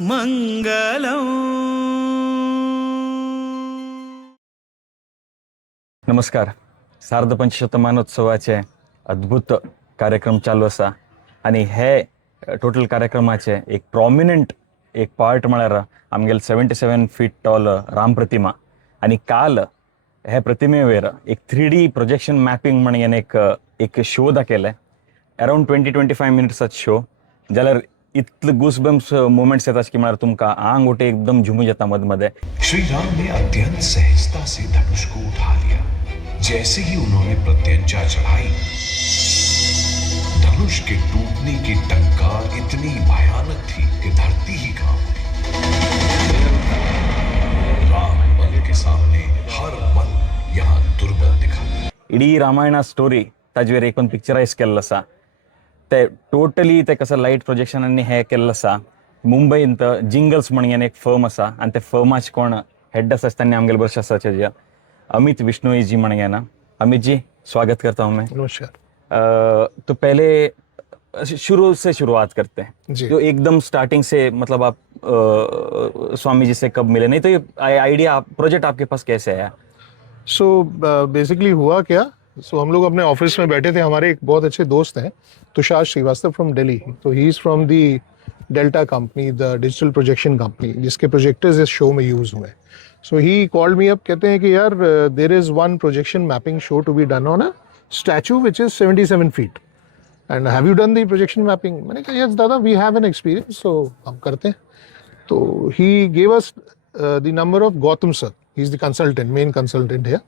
मंगलम. नमस्कार. सार्धपंचशतमानोत्सवाचे अद्भुत कार्यक्रम चालू असा आणि हे टोटल कार्यक्रमाचे एक प्रॉमिनंट एक पार्ट म्हळ्यार आमगेल 77 फीट टॉल राम प्रतिमा आणि काल हे प्रतिमे वयर एक 3D प्रोजेक्शन मॅपिंग म्हणून एक शो दाखयले अराउंड 20-25 मिनिट्साचो शो जाल्यार इतले गूसबम्स मोमेंट्स येतात की म्हळ्यार तुमकां आंग ओटे एकदम झुमून येता मद मध्ये. श्री राम ने अत्यंत सहजता से धनुष को उठा लिया. जैसे ही उन्होंने प्रत्यंचा चढ़ाई, धनुष के टूटने की टंकार इतनी भयानक थी कि धरती ही कांप उठी. राम बल के सामने हर बल यहाँ दुर्बल दिखा. इडी रामायणा स्टोरी ताजेर एक पिक्चरायज केल्लो आसा. ते टोटली ते कसं लाईट प्रोजेक्शनांनी हे केल्लो आसा. मुंबईंत जिंगल्स म्हणून एक फर्म आसा आणि ते फर्माचे कोण हेड आसा त्यांनी आमगेले बरेच आसा अमित विश्नोई जी म्हणून. अमित जी, स्वागत करता हूँ मैं. नमस्कार. तो पहले शुरू से शुरुआत करते हैं. जो एकदम स्टार्टिंग से मतलब आप स्वामी जी से कब मिले, नहीं तो ये आइडिया प्रोजेक्ट आपके पास कैसे आया? सो बेसिकली हुआ क्या, हम लोग अपने ऑफिस में बैठे थे. हमारे एक बहुत अच्छे दोस्त हैं तुषार श्रीवास्तव फ्रॉम दिल्ली. तो he is from the delta company, the digital projection company, जिसके प्रोजेक्टर्स इस शो में यूज हुए. सो ही कॉल्ड मी अप, कहते हैं कि यार there is one projection mapping show to be done on a statue which is 77 feet and have you done the projection mapping. मैंने कहा यस दादा, we have an experience, so हम करते हैं. तो he gave us the number of Gautam sir. He is the consultant, main consultant है.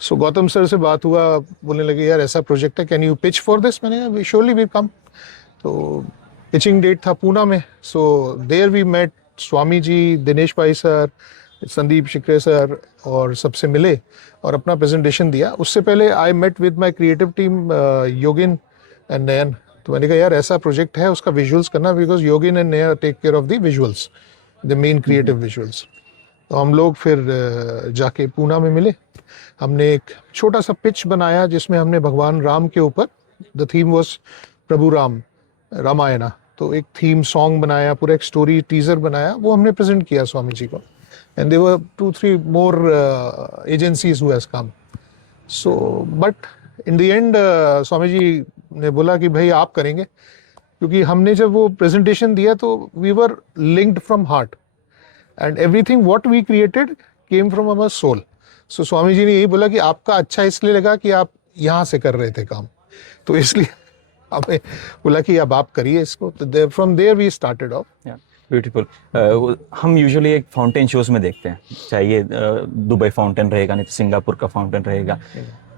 So Gautam sir से बात हुआ, बोलने लगे यार ऐसा प्रोजेक्ट है, can you pitch for this. मैंने कहा श्योरली वी कम. तो पिचिंग डेट था पूना में. So there we met Swami ji, Dinesh भाई सर, संदीप शिकरे सर, और सबसे मिले और अपना प्रेजेंटेशन दिया. उससे पहले I met with my creative team Yogin and Nayan. तो मैंने कहा यार ऐसा प्रोजेक्ट है, उसका विजुअल्स करना, because Yogin and Nayan take care of the visuals, the main creative visuals. तो हम लोग फिर जाके पूना में मिले. हमने एक छोटा सा पिच बनाया जिसमें हमने भगवान राम के ऊपर, द थीम वाज प्रभु राम, रामायणा. तो एक थीम सॉन्ग बनाया, पूरा एक स्टोरी टीजर बनाया, वो हमने प्रेजेंट किया स्वामी जी को. And there were 2-3 more agencies who has come. So but in the end Swami ji ने बोला कि भाई आप करेंगे, क्योंकि हमने जब वो प्रेजेंटेशन दिया तो we were linked from heart and everything what we created came from our soul. So Swami ji ने यही बोला कि आपका अच्छा इसलिए लगा कि आप यहाँ से कर रहे थे काम, तो इसलिए हमें बोला कि अब आप करिए इसको. तो from there we started off. Beautiful. हम यूजुअली एक फाउंटेन शोज में देखते हैं, चाहे ये दुबई फाउंटेन रहेगा, नहीं तो सिंगापुर का फाउंटेन रहेगा.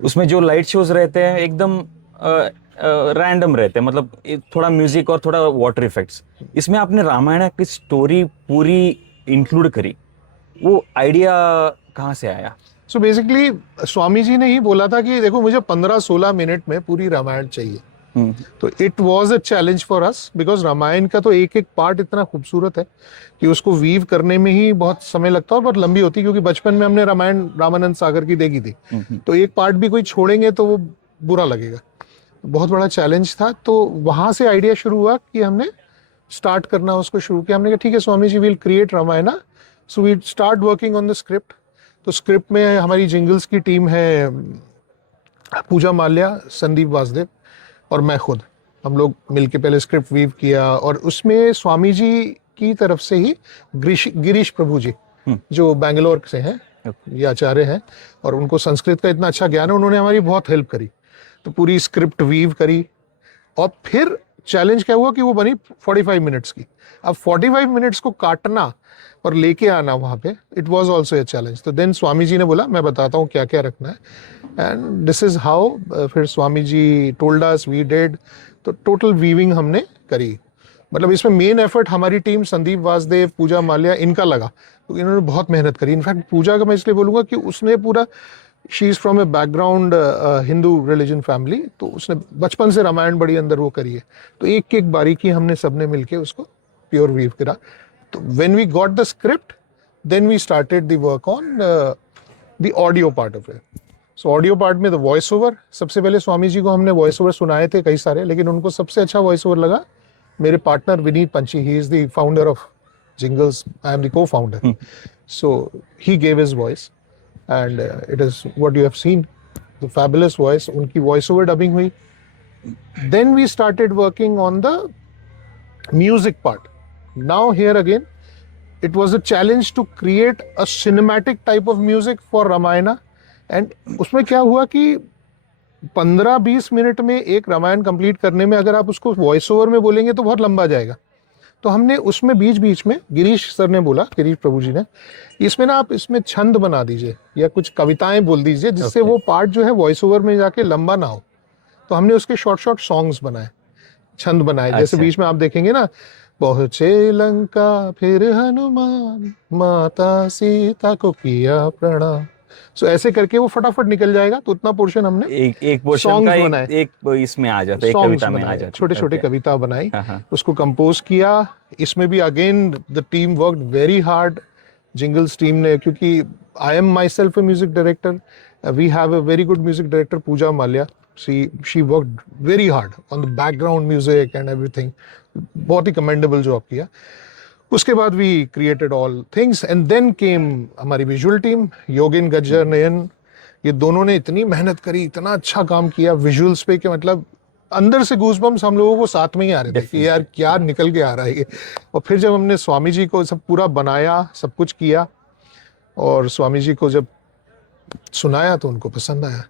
उसमें जो लाइट शोज रहते हैं एकदम रैंडम रहते हैं, मतलब थोड़ा म्यूजिक और थोड़ा वाटर इफेक्ट्स. इसमें आपने रामायण की स्टोरी पूरी इंक्लूड करी, वो आइडिया कहाँ से आया? सो बेसिकली स्वामी जी ने ही बोला था कि देखो मुझे 15-16 मिनट में पूरी रामायण चाहिए. तो it was a challenge for us, because Ramayana का तो एक एक पार्ट इतना खूबसूरत है कि उसको वीव करने में ही बहुत समय लगता है और बहुत लंबी होती है, क्योंकि बचपन में हमने रामायण रामानंद सागर की देखी थी. तो एक पार्ट भी कोई छोड़ेंगे तो वो बुरा लगेगा. बहुत बड़ा चैलेंज था. तो वहां से आइडिया शुरू हुआ कि हमने स्टार्ट करना उसको शुरू किया. हमने कहा ठीक है Swami ji, will create Ramayana. So we start working on the script. तो स्क्रिप्ट में हमारी जिंगल्स की टीम है पूजा माल्या, संदीप वासुदेव और मैं खुद. हम लोग मिलके पहले स्क्रिप्ट वीव किया, और उसमें स्वामी जी की तरफ से ही गिरीश प्रभु जी, जो बेंगलोर से हैं, ये आचार्य हैं, और उनको संस्कृत का इतना अच्छा ज्ञान है, उन्होंने हमारी बहुत हेल्प करी. तो पूरी स्क्रिप्ट वीव करी. और फिर चैलेंज क्या हुआ कि वो बनी 45 मिनट्स की. अब 45 मिनट्स को काटना और लेके आना वहाँ पे, it was also a challenge. तो देन स्वामी जी ने बोला मैं बताता हूँ क्या क्या रखना है, एंड दिस इज हाउ. फिर Swami ji told us, we did. तो टोटल वीविंग हमने करी. मतलब इसमें मेन एफर्ट हमारी टीम संदीप वासुदेव, पूजा माल्या, इनका लगा. तो इन्होंने बहुत मेहनत करी. इनफैक्ट पूजा का मैं इसलिए बोलूँगा कि उसने पूरा, she is from a background Hindu religion family, तो उसने बचपन से रामायण बड़ी अंदर वो करी है. तो एक एक बारीकी हमने सबने मिलके उसको प्योर वीव करा. तो when we got the script, then we started the work on the audio part of it. So audio part में द वॉइस ओवर, सबसे पहले स्वामी जी को हमने वॉइस ओवर सुनाए थे कई सारे, लेकिन उनको सबसे अच्छा वॉइस ओवर लगा मेरे partner Vineet Panchi. He is the founder of Jingles, I am the co-founder. So he gave his voice, and it is what you have seen, the fabulous voice. Unki voice over dubbing hui. Then we started working on the music part. Now here again, it was a challenge to create a cinematic type of music for Ramayana. And उसमें क्या हुआ कि 15-20 minute में एक Ramayan complete करने में अगर आप उसको वॉइस ओवर में बोलेंगे तो बहुत लंबा जाएगा. तो हमने उसमें बीच बीच में गिरीश सर ने बोला, गिरीश प्रभु जी ने, इसमें ना आप इसमें छंद बना दीजिए या कुछ कविताएं बोल दीजिए जिससे वो पार्ट जो है वॉइस ओवर में जाके लंबा ना हो. तो हमने उसके शॉर्ट शॉर्ट सॉन्ग्स बनाए, छंद बनाए. जैसे बीच में आप देखेंगे ना, पहुंचे लंका फिर हनुमान, माता सीता को किया प्रणाम. सो ऐसे करके वो फटाफट निकल जाएगा. तो उतना पोर्शन हमने एक पोर्शन का एक इसमें आ जाता है, एक कविता में आ जाता है. छोटे छोटे कविता बनाई, उसको कंपोज किया. इसमें भी again the team worked very hard. Jingles team ने, क्योंकि I am myself a music director, we have a very good music director Pooja Malya. She worked very hard on the background music and everything. बहुत ही commendable job किया. उसके बाद we created all things and then came हमारी visual team, योगिन गज्जर नयन. ये दोनों ने इतनी मेहनत करी, इतना अच्छा काम किया विजुअल्स पे कि मतलब अंदर से गूज़बम्स हम लोगों को साथ में ही आ रहे थे कि यार क्या निकल के आ रहा है ये. और फिर जब हमने स्वामी जी को सब पूरा बनाया, सब कुछ किया, और स्वामी जी को जब सुनाया तो उनको पसंद आया.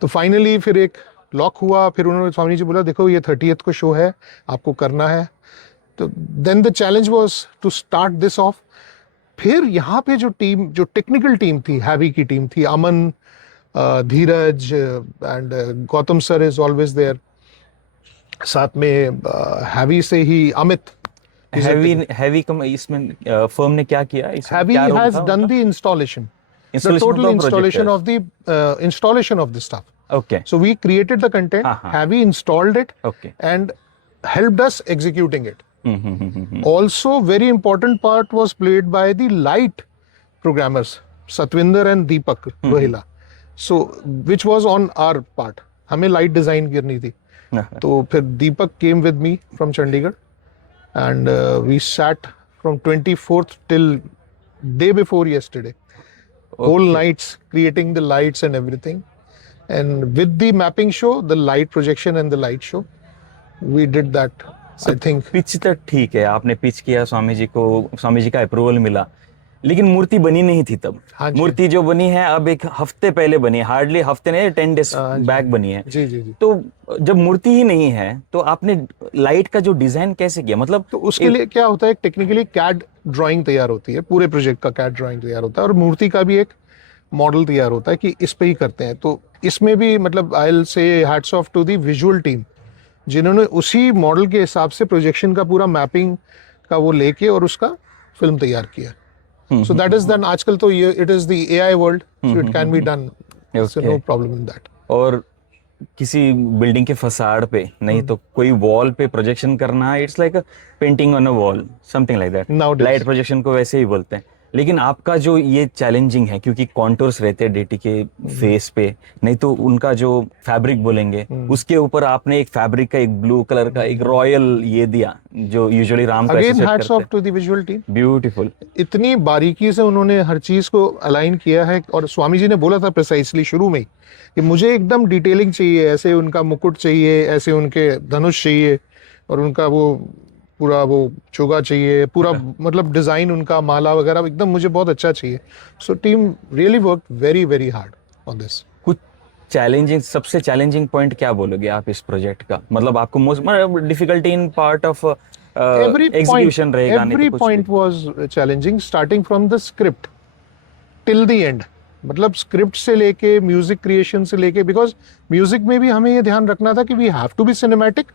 तो फाइनली फिर एक लॉक हुआ. फिर उन्होंने, स्वामी जी बोला देखो ये 30th को शो है, आपको करना है. तो then the challenge was to start this off. फिर यहाँ पे जो टीम, जो टेक्निकल टीम थी, हैवी की टीम थी, Aman, Dheeraj and Gautam sir is always there. साथ में हैवी से ही अमित. हैवी इसमें फर्म ने क्या किया? Heavy has done the installation, the total installation of the installation of the stuff. Okay. So we created the content, Heavy installed it, Okay. and helped us executing it. Also, very important part was played by the light programmers, Satvinder and Deepak Rohila. So, which was on our part. हमें light design करनी थी. तो फिर Deepak came with me from Chandigarh, and we sat from 24th till day before yesterday. Whole nights creating the lights and everything, and with the mapping show, the light projection and the light show, we did that. I think pitch तो ठीक है, आपने pitch किया, स्वामी जी को, स्वामी जी का approval मिला, लेकिन मूर्ति बनी नहीं थी तब. हाँ जी. मूर्ति जो बनी है अब एक हफ्ते पहले बनी है, हार्डली हफ्ते नहीं, 10 days बैक बनी है. जी जी जी. तो जब मूर्ति ही नहीं है तो आपने लाइट का जो डिजाइन कैसे किया? मतलब तो उसके लिए क्या होता है, टेक्निकली कैड ड्राइंग तैयार होती है, पूरे प्रोजेक्ट का कैड ड्राइंग तैयार होता है, और मूर्ति का भी एक मॉडल तैयार होता है कि इस पे ही करते हैं. तो इसमें भी मतलब I will say hats off to the visual team, जिन्होंने उसी मॉडल के हिसाब से प्रोजेक्शन का पूरा मैपिंग का वो लेके और उसका फिल्म तैयार किया. So that is done. आजकल तो ये it is the AI world, so it can be done, so no problem in that. और किसी बिल्डिंग के फसाड पे नहीं तो कोई वॉल पे प्रोजेक्शन करना, it's like painting on a wall, something like that. Light projection को वैसे ही बोलते हैं. लेकिन आपका जो ये चैलेंजिंग है, क्योंकि कॉन्टूर्स रहते हैं डेटी के फेस पे, नहीं तो उनका जो फैब्रिक बोलेंगे उसके ऊपर आपने एक फैब्रिक का, एक ब्लू कलर का, एक रॉयल ये दिया जो यूजुअली राम का again hats off to the visual team. Beautiful. इतनी बारीकी से उन्होंने हर चीज को अलाइन किया है. और स्वामी जी ने बोला था प्रिसाइसली शुरू में कि मुझे एकदम डिटेलिंग चाहिए, ऐसे उनका मुकुट चाहिए, ऐसे उनके धनुष चाहिए, और उनका वो पूरा वो चोगा चाहिए, पूरा मतलब डिजाइन उनका, माला वगैरह एकदम मुझे बहुत अच्छा चाहिए. So team really work very very hard on this. कुछ चैलेंजिंग, सबसे चैलेंजिंग पॉइंट क्या बोलोगे आप इस प्रोजेक्ट का? मतलब आपको most difficulty in part of execution रहेगा? Every point was challenging, starting from the script till the end. मतलब स्क्रिप्ट से लेके म्यूजिक क्रिएशन से लेके, बिकॉज म्यूजिक में भी हमें ये ध्यान रखना था कि we have to be cinematic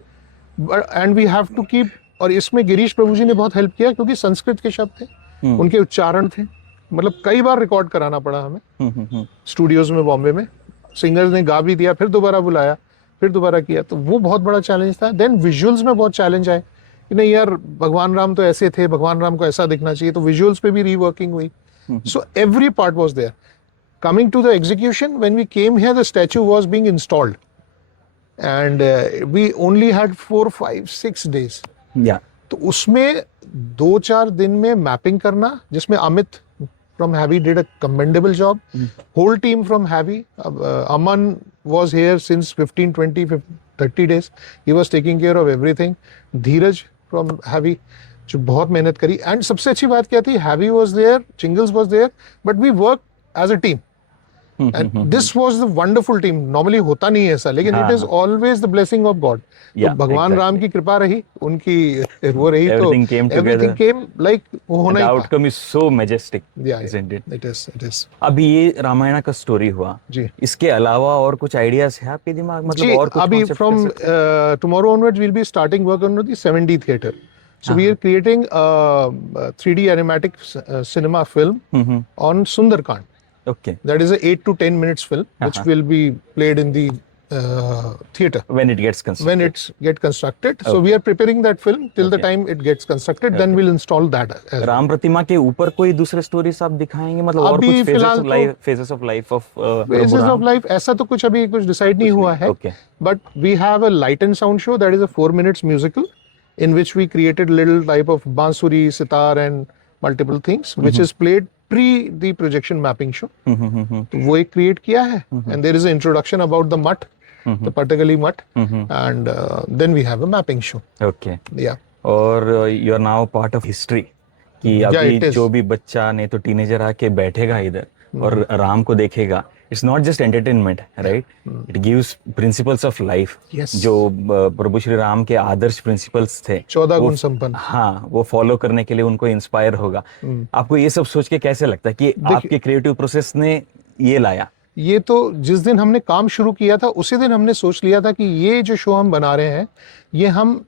and we have to keep. और इसमें गिरीश प्रभु जी ने बहुत हेल्प किया, क्योंकि संस्कृत के शब्द थे, उनके उच्चारण थे. मतलब कई बार रिकॉर्ड कराना पड़ा हमें स्टूडियोज में बॉम्बे में. सिंगर्स ने गा भी दिया, फिर दोबारा बुलाया, फिर दोबारा किया. तो वो बहुत बड़ा चैलेंज था. देन विजुअल्स में बहुत चैलेंज आए कि नहीं यार, भगवान राम तो ऐसे थे, भगवान राम को ऐसा दिखना चाहिए. तो विजुअल्स पे भी रीवर्किंग हुई. So every part was there. Coming to the execution, when we came here, the statue was being installed, and we only had 4, 5, 6 days. Yeah. तो उसमें 2-4 दिन में मैपिंग करना, जिसमें Amit from Havi did a commendable job. Whole team from Havi. Aman was here since 15, 20, 30 days. He was taking care of everything. Dheeraj from Havi, जो बहुत मेहनत करी. And सबसे अच्छी बात क्या थी, Havi was there, Jingles was there, but we worked as a team. And this was the wonderful team. Normally होता नहीं है ऐसा, लेकिन it is always the blessing of God. तो भगवान राम की कृपा रही, उनकी वो रही, तो everything came like वो होना ही था. The outcome is so majestic, isn't it? It is. अभी ये रामायण का स्टोरी हुआ जी. इसके अलावा और कुछ आइडियाज है आपके दिमाग, मतलब और कुछ अभी concept from कर सकते tomorrow onwards we'll be starting work on the 7D theater. So we are creating a 3D animatic cinema film on Sundarkand. Okay. That is a 8 to 10 minutes film, which will be played in the theater when it gets constructed. when it's get constructed. So we are preparing that film till the time it gets constructed. Then we'll install that as well. Ram प्रतिमा के ऊपर कोई दूसरे stories आप दिखाएंगे, मतलब और अभी कुछ फिलहाल तो phases of life of Phases of life ऐसा तो कुछ अभी कुछ डिसाइड नहीं हुआ है. Okay. But we have a light and sound show that is a 4 minutes musical in which we created little type of bansuri, sitar and multiple things which is played pre the projection mapping show. तो वो एक create किया है. And there is an introduction about the mutt, the Pathagali mutt, and then we have a mapping show. Okay. Yeah. और you are now part of history कि Yeah, अभी it is. जो भी बच्चा नहीं तो टीनेजर आके बैठेगा इधर और राम को देखेगा, it's not just entertainment, right? It gives principles of life. Yes. जो प्रभु श्री राम के आदर्श प्रिंसिपल्स थे 14 गुण संपन्न. हाँ, वो फॉलो करने के लिए उनको इंस्पायर होगा. आपको ये सब सोच के कैसे लगता है कि आपके क्रिएटिव प्रोसेस ने ये लाया? ये तो जिस दिन हमने काम शुरू किया था उसी दिन हमने सोच लिया था कि ये जो शो हम बना रहे हैं ये हम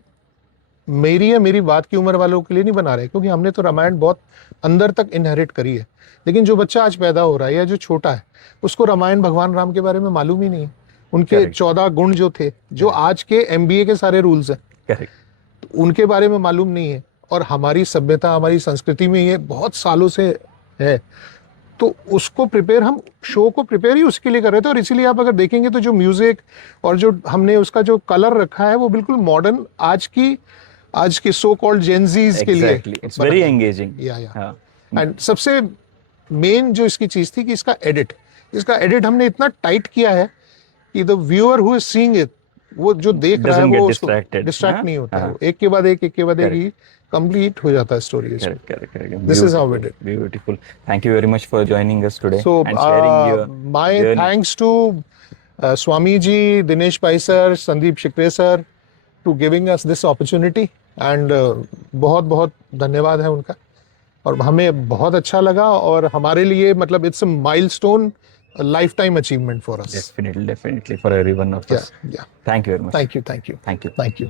मेरी या मेरी बात की उम्र वालों के लिए नहीं बना रहे, क्योंकि हमने तो रामायण बहुत अंदर तक इनहेरिट करी है. लेकिन जो बच्चा आज पैदा हो रहा है या जो छोटा है उसको रामायण भगवान राम के बारे में मालूम ही नहीं है. उनके 14 गुण जो थे, जो आज के MBA के सारे रूल्स हैं, करेक्ट, उनके बारे में मालूम नहीं है. और हमारी सभ्यता, हमारी संस्कृति में ये बहुत सालों से है. तो उसको प्रिपेयर, हम शो को प्रिपेयर ही उसके लिए कर रहे थे. और इसीलिए आप अगर देखेंगे तो जो म्यूजिक और जो हमने उसका जो कलर रखा है वो बिल्कुल मॉडर्न आज के सो कॉल्ड जेनजीज के लिए. It's very engaging. या एंड सबसे मेन जो इसकी चीज थी कि इसका एडिट हमने इतना टाइट किया है कि the viewer who is seeing it, वो जो देख रहा है वो डिस्ट्रैक्ट नहीं होता है. एक के बाद एक ही कंप्लीट हो जाता है story. This is how we did. Beautiful. Thank you very much for joining us today. So and sharing your my journey. thanks to Swami ji, Dinesh Pai sir, Sandeep Shikre sir to giving us this opportunity, and बहुत धन्यवाद है उनका. और हमें बहुत अच्छा लगा और हमारे लिए मतलब it's a milestone, a lifetime achievement for us. Definitely for every one of us. Yeah. Thank you very much. Thank you. Thank you. Thank you.